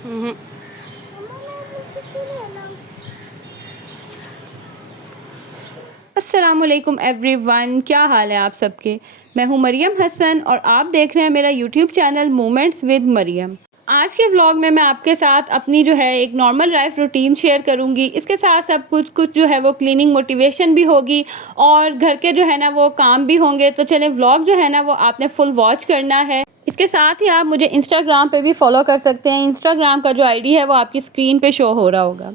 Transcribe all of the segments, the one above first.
हम्म। अस्सलामुअलैकुम एवरीवन, क्या हाल है आप सबके। मैं हूं मरियम हसन और आप देख रहे हैं मेरा YouTube channel moments with Mariam. आज के व्लॉग में मैं आपके साथ अपनी जो है एक नॉर्मल लाइफ रूटीन शेयर करूंगी। इसके साथ सब कुछ कुछ जो है वो क्लीनिंग मोटिवेशन भी होगी और घर के जो है ना वो काम भी होंगे। तो चलें, व्लॉग जो है ना वो आपने फुल वॉच करना है। इसके साथ ही आप मुझे इंस्टाग्राम पे भी फॉलो कर सकते हैं। इंस्टाग्राम का जो आईडी है वो आपकी स्क्रीन पे शो हो रहा होगा।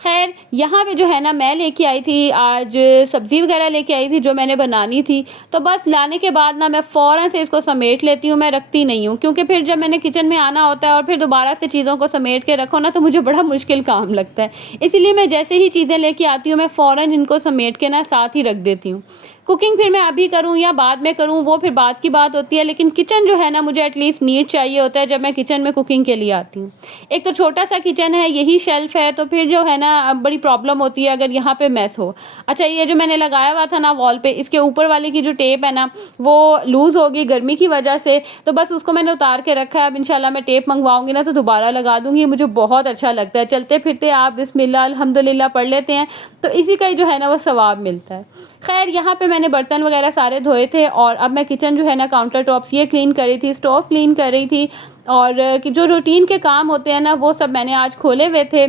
खैर, यहाँ पे जो है ना मैं लेके आई थी आज सब्ज़ी वगैरह लेके आई थी जो मैंने बनानी थी। तो बस लाने के बाद ना मैं फ़ौरन से इसको समेट लेती हूँ, मैं रखती नहीं हूँ, क्योंकि फिर जब मैंने किचन में आना होता है और फिर दोबारा से चीज़ों को समेट के रखो ना तो मुझे बड़ा मुश्किल काम लगता है। इसीलिए मैं जैसे ही चीज़ें लेके आती हूँ मैं फ़ौरन इनको समेट के ना साथ ही रख देती हूँ। कुकिंग फिर मैं अभी करूँ या बाद में करूँ वो फिर बात की बात होती है, लेकिन किचन जो है ना मुझे एटलीस्ट नीट चाहिए होता है जब मैं किचन में कुकिंग के लिए आती हूँ। एक तो छोटा सा किचन है, यही शेल्फ है, तो फिर जो है ना बड़ी प्रॉब्लम होती है अगर यहाँ पे मैस हो। अच्छा, ये जो मैंने लगाया हुआ था ना वॉल पे, इसके ऊपर वाले की जो टेप है ना वो लूज़ होगी गर्मी की वजह से, तो बस उसको मैंने उतार के रखा है। अब इंशाल्लाह मैं टेप मंगवाऊंगी ना तो दोबारा लगा दूंगी। मुझे बहुत अच्छा लगता है, चलते फिरते आप बिस्मिल्लाह अल्हम्दुलिल्लाह पढ़ लेते हैं तो इसी का ही जो है ना वो सवाब मिलता है। खैर, यहाँ पे मैंने बर्तन वगैरह सारे धोए थे और अब मैं किचन जो है ना काउंटर टॉप्स ये क्लीन कर रही थी, स्टोव क्लीन कर रही थी और कि जो रूटीन के काम होते हैं ना वो सब मैंने आज खोले हुए थे।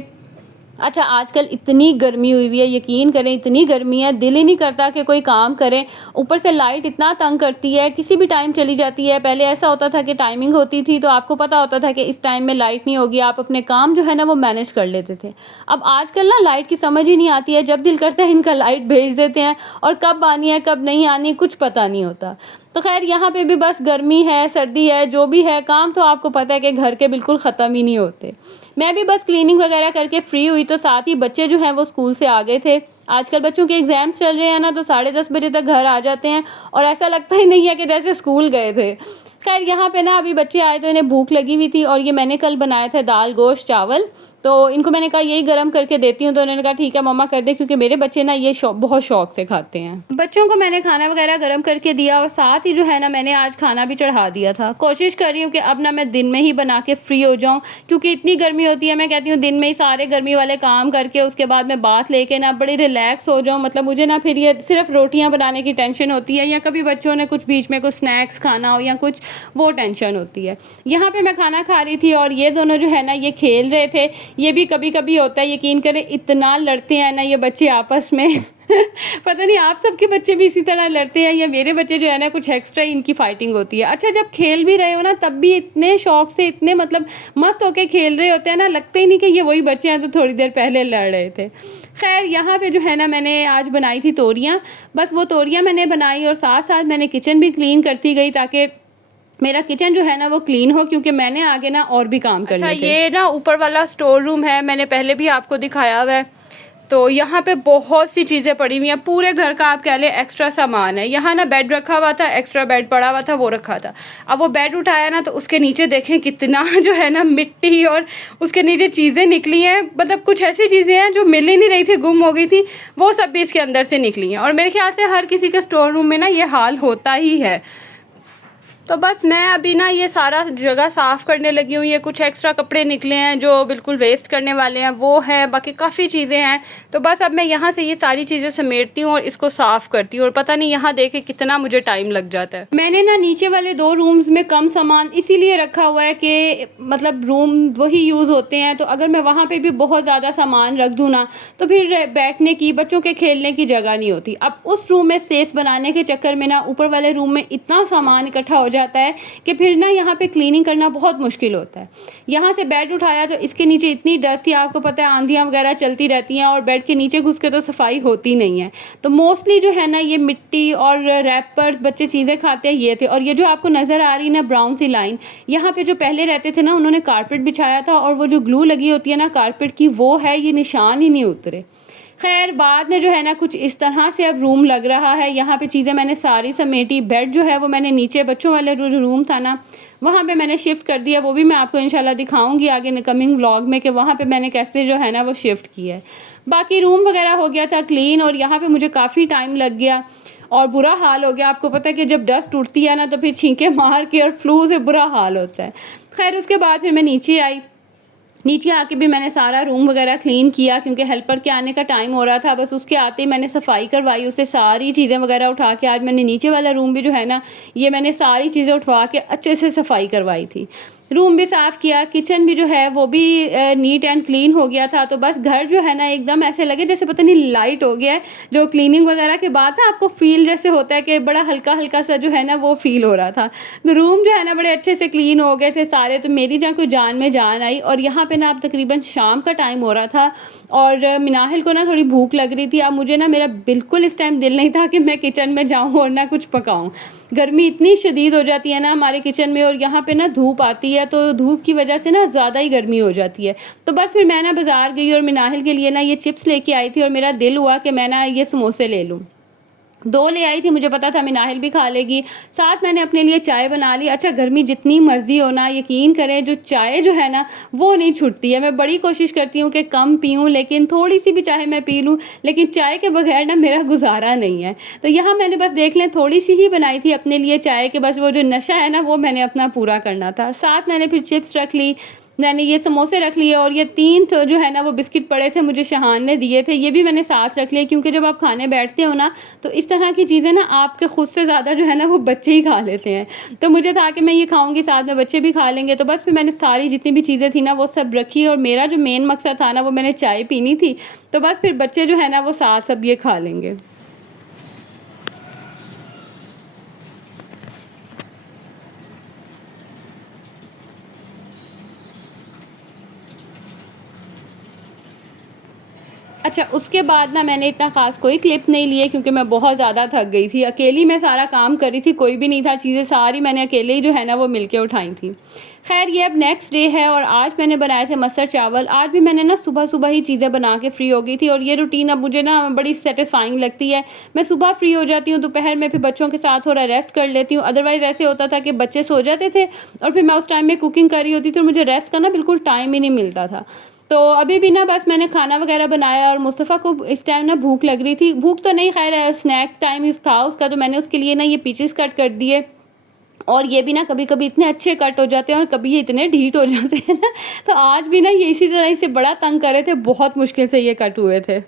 अच्छा, आजकल इतनी गर्मी हुई हुई है, यकीन करें इतनी गर्मी है, दिल ही नहीं करता कि कोई काम करें। ऊपर से लाइट इतना तंग करती है, किसी भी टाइम चली जाती है। पहले ऐसा होता था कि टाइमिंग होती थी तो आपको पता होता था कि इस टाइम में लाइट नहीं होगी, आप अपने काम जो है ना वो मैनेज कर लेते थे। अब आजकल ना लाइट की समझ ही नहीं आती है, जब दिल करता है इनका लाइट भेज देते हैं और कब आनी है कब नहीं आनी कुछ पता नहीं होता। तो खैर, यहाँ पे भी बस गर्मी है सर्दी है जो भी है, काम तो आपको पता है कि घर के बिल्कुल ख़त्म ही नहीं होते। मैं भी बस क्लीनिंग वगैरह करके फ्री हुई तो साथ ही बच्चे जो हैं वो स्कूल से आ गए थे। आजकल बच्चों के एग्ज़ाम्स चल रहे हैं ना तो 10:30 बजे तक घर आ जाते हैं और ऐसा लगता ही नहीं है कि जैसे स्कूल गए थे। खैर, यहाँ पे ना अभी बच्चे आए तो इन्हें भूख लगी हुई थी और ये मैंने कल बनाया था दाल गोश्त चावल, तो इनको मैंने कहा यही गर्म करके देती हूँ, तो उन्होंने कहा ठीक है मम्मा कर दे, क्योंकि मेरे बच्चे ना ये बहुत शौक से खाते हैं। बच्चों को मैंने खाना वगैरह गर्म करके दिया और साथ ही जो है ना मैंने आज खाना भी चढ़ा दिया था। कोशिश कर रही हूँ कि अब ना मैं दिन में ही बना के फ्री हो जाऊँ, क्योंकि इतनी गर्मी होती है। मैं कहती हूँ दिन में ही सारे गर्मी वाले काम करके उसके बाद मैं बाथ लेके ना बड़ी रिलैक्स हो जाऊँ। मतलब मुझे ना फिर ये सिर्फ रोटियाँ बनाने की टेंशन होती है या कभी बच्चों ने कुछ बीच में कुछ स्नैक्स खाना हो या कुछ, वो टेंशन होती है। यहाँ पे मैं खाना खा रही थी और ये दोनों जो है ना ये खेल रहे थे। ये भी कभी कभी होता है, यकीन करें इतना लड़ते हैं ना ये बच्चे आपस में पता नहीं आप सबके बच्चे भी इसी तरह लड़ते हैं या मेरे बच्चे जो है ना कुछ एक्स्ट्रा इनकी फाइटिंग होती है। अच्छा, जब खेल भी रहे हो ना तब भी इतने शौक से इतने मतलब मस्त होके खेल रहे होते हैं ना, लगता ही नहीं कि ये वही बच्चे हैं तो थोड़ी देर पहले लड़ रहे थे। खैर, यहाँ पे जो है ना मैंने आज बनाई थी तोरियाँ। बस वो तोरियाँ मैंने बनाई और साथ साथ मैंने किचन भी क्लीन करती गई ताकि मेरा किचन जो है ना वो क्लीन हो, क्योंकि मैंने आगे ना और भी काम करने थे। अच्छा, ये ना ऊपर वाला स्टोर रूम है, मैंने पहले भी आपको दिखाया हुआ है। तो यहाँ पे बहुत सी चीज़ें पड़ी हुई हैं, पूरे घर का आप कह लें एक्स्ट्रा सामान है। यहाँ ना बेड रखा हुआ था, एक्स्ट्रा बेड पड़ा हुआ था वो रखा था। अब वो बेड उठाया ना तो उसके नीचे देखें कितना जो है ना मिट्टी और उसके नीचे चीज़ें निकली हैं। मतलब कुछ ऐसी चीज़ें हैं जो मिल ही नहीं रही थी, गुम हो गई थी, वो सब भी इसके अंदर से निकली हैं। और मेरे ख्याल से हर किसी के स्टोर रूम में ना ये हाल होता ही है। तो बस मैं अभी ना ये सारा जगह साफ़ करने लगी हूँ। ये कुछ एक्स्ट्रा कपड़े निकले हैं जो बिल्कुल वेस्ट करने वाले हैं, वो है, बाकी काफ़ी चीज़ें हैं। तो बस अब मैं यहाँ से ये सारी चीज़ें समेटती हूँ और इसको साफ़ करती हूँ। और पता नहीं यहाँ देखे कितना मुझे टाइम लग जाता है। मैंने ना नीचे वाले 2 रूम्स में कम सामान इसीलिए रखा हुआ है कि मतलब रूम वही यूज़ होते हैं, तो अगर मैं वहाँ पर भी बहुत ज़्यादा सामान रख दूँ ना तो फिर बैठने की, बच्चों के खेलने की जगह नहीं होती। अब उस रूम में स्पेस बनाने के चक्कर में ना ऊपर वाले रूम में इतना सामान इकट्ठा हो जाता है कि फिर ना यहाँ पे क्लीनिंग करना बहुत मुश्किल होता है। यहाँ से बेड उठाया तो इसके नीचे इतनी डस्ट थी, आपको पता है आंधियाँ वगैरह चलती रहती हैं और बेड के नीचे घुस के तो सफाई होती नहीं है। तो मोस्टली जो है ना ये मिट्टी और रैपर्स बच्चे चीज़ें खाते हैं ये थे। और ये जो आपको नज़र आ रही है ना ब्राउन सी लाइन, यहाँ पे जो पहले रहते थे ना उन्होंने कारपेट बिछाया था और वो जो ग्लू लगी होती है ना कारपेट की, वो है, ये निशान ही नहीं उतरे। खैर, बाद में जो है ना कुछ इस तरह से अब रूम लग रहा है। यहाँ पे चीज़ें मैंने सारी समेटी। बेड जो है वो मैंने नीचे बच्चों वाले जो रूम था ना वहाँ पे मैंने शिफ्ट कर दिया। वो भी मैं आपको इंशाल्लाह दिखाऊंगी आगे कमिंग व्लॉग में कि वहाँ पे मैंने कैसे जो है ना वो शिफ्ट किया है। बाकी रूम वगैरह हो गया था क्लीन और यहाँ पे मुझे काफ़ी टाइम लग गया और बुरा हाल हो गया। आपको पता है कि जब डस्ट उड़ती है ना तो फिर छींके मार के और फ्लू से बुरा हाल होता है। खैर, उसके बाद फिर मैं नीचे आई नीचे आके भी मैंने सारा रूम वगैरह क्लीन किया क्योंकि हेल्पर के आने का टाइम हो रहा था। बस उसके आते ही मैंने सफाई करवाई, उससे सारी चीज़ें वगैरह उठा के आज मैंने नीचे वाला रूम भी जो है ना, ये मैंने सारी चीज़ें उठवा के अच्छे से सफाई करवाई थी। रूम भी साफ़ किया, किचन भी जो है वो भी नीट एंड क्लीन हो गया था। तो बस घर जो है ना एकदम ऐसे लगे जैसे पता नहीं लाइट हो गया है। जो क्लीनिंग वगैरह के बाद ना आपको फ़ील जैसे होता है कि बड़ा हल्का-हल्का सा जो है ना वो फ़ील हो रहा था। तो रूम जो है ना बड़े अच्छे से क्लीन हो गए थे सारे। तो मेरी जहाँ कोई जान में जान आई और यहाँ पे ना अब तकरीबन शाम का टाइम हो रहा था और मिनाहिल को ना थोड़ी भूख लग रही थी। अब मुझे ना मेरा बिल्कुल इस टाइम दिल नहीं था कि मैं किचन में जाऊँ और ना कुछ पकाऊँ। गर्मी इतनी शदीद हो जाती है ना हमारे किचन में और यहाँ पे ना धूप आती है, तो धूप की वजह से ना ज़्यादा ही गर्मी हो जाती है। तो बस फिर मैं ना बाज़ार गई और मिनाहिल के लिए ना ये चिप्स लेके आई थी और मेरा दिल हुआ कि मैं ना ये समोसे ले लूँ। 2 ले आई थी, मुझे पता था मिनाहिल भी खा लेगी। साथ मैंने अपने लिए चाय बना ली। अच्छा, गर्मी जितनी मर्ज़ी हो ना, यकीन करें जो चाय जो है ना, वो नहीं छूटती है। मैं बड़ी कोशिश करती हूँ कि कम पीऊँ, लेकिन थोड़ी-सी भी चाहे मैं पी लूँ, लेकिन चाय के बगैर ना मेरा गुज़ारा नहीं है। तो यहाँ मैंने बस देख लें थोड़ी-सी ही बनाई थी अपने लिए चाय कि बस वो जो नशा है ना, वो मैंने अपना पूरा करना था। साथ मैंने फिर चिप्स रख ली, मैंने ये समोसे रख लिए और ये 3 तो जो है ना वो बिस्किट पड़े थे, मुझे शहान ने दिए थे, ये भी मैंने साथ रख लिए क्योंकि जब आप खाने बैठते हो ना, तो इस तरह की चीज़ें ना आपके खुद से ज़्यादा जो है ना वो बच्चे ही खा लेते हैं। तो मुझे था कि मैं ये खाऊँगी, साथ में बच्चे भी खा लेंगे। तो बस फिर मैंने सारी जितनी भी चीज़ें थी ना वो सब रखी और मेरा जो मेन मकसद था ना वो मैंने चाय पीनी थी। तो बस फिर बच्चे जो है ना वो साथ सब ये खा लेंगे। अच्छा, उसके बाद ना मैंने इतना ख़ास कोई क्लिप नहीं लिए क्योंकि मैं बहुत ज़्यादा थक गई थी। अकेली मैं सारा काम कर रही थी, कोई भी नहीं था, चीज़ें सारी मैंने अकेले ही जो है ना वो मिल के उठाई थी। ख़ैर ये अब नेक्स्ट डे है और आज मैंने बनाए थे मटर चावल। आज भी मैंने ना सुबह-सुबह ही चीज़ें बना के फ्री हो गई थी और ये रूटीन अब मुझे ना बड़ी सैटिस्फाइंग लगती है। मैं सुबह फ्री हो जाती हूँ, दोपहर में फिर बच्चों के साथ थोड़ा रेस्ट कर लेती हूँ। अदरवाइज़ ऐसे होता था कि बच्चे सो जाते थे और फिर मैं उस टाइम में कुकिंग कर रही होती थी और मुझे रेस्ट का ना बिल्कुल टाइम ही नहीं मिलता था। तो अभी भी ना बस मैंने खाना वगैरह बनाया और मुस्तफ़ा को इस टाइम ना भूख लग रही थी। भूख तो नहीं, ख़ैर स्नैक टाइम इस था उसका, तो मैंने उसके लिए ना ये पीसेस कट कर दिए और ये भी ना कभी-कभी इतने अच्छे कट हो जाते हैं और कभी ये इतने ढीठ हो जाते हैं ना, तो आज भी ना ये इसी तरह से बड़ा तंग कर रहे थे, बहुत मुश्किल से ये कट हुए थे।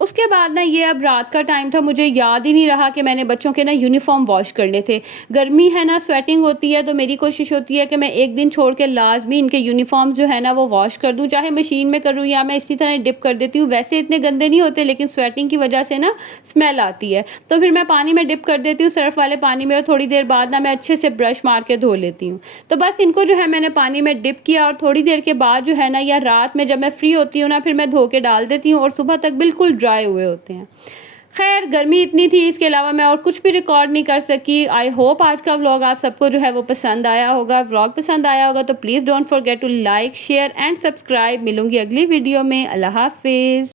उसके बाद ना ये अब रात का टाइम था, मुझे याद ही नहीं रहा कि मैंने बच्चों के ना यूनिफ़ॉर्म वॉश करने थे। गर्मी है ना, स्वेटिंग होती है, तो मेरी कोशिश होती है कि मैं एक दिन छोड़ के लाज़मी इनके यूनिफ़ॉर्म्स जो है ना वो वॉश कर दूँ, चाहे मशीन में करूँ या मैं इसी तरह डिप कर देती हूँ। वैसे इतने गंदे नहीं होते लेकिन स्वेटिंग की वजह से ना स्मेल आती है। तो फिर मैं पानी में डिप कर देती हूँ, सर्फ़ वाले पानी में, और थोड़ी देर बाद ना मैं अच्छे से ब्रश मार के धो लेती हूँ। तो बस इनको जो है मैंने पानी में डिप किया और थोड़ी देर के बाद जो है ना, या रात में जब मैं फ्री होती हूँ ना, फिर मैं धो के डाल देती हूँ और सुबह तक बिल्कुल ड्राई हुए होते हैं। खैर गर्मी इतनी थी, इसके अलावा मैं और कुछ भी रिकॉर्ड नहीं कर सकी। आई होप आज का व्लॉग आप सबको जो है वो पसंद आया होगा। व्लॉग पसंद आया होगा तो please don't forget to like, share and subscribe. मिलूँगी अगली वीडियो में। अल्लाह हाफ़िज़।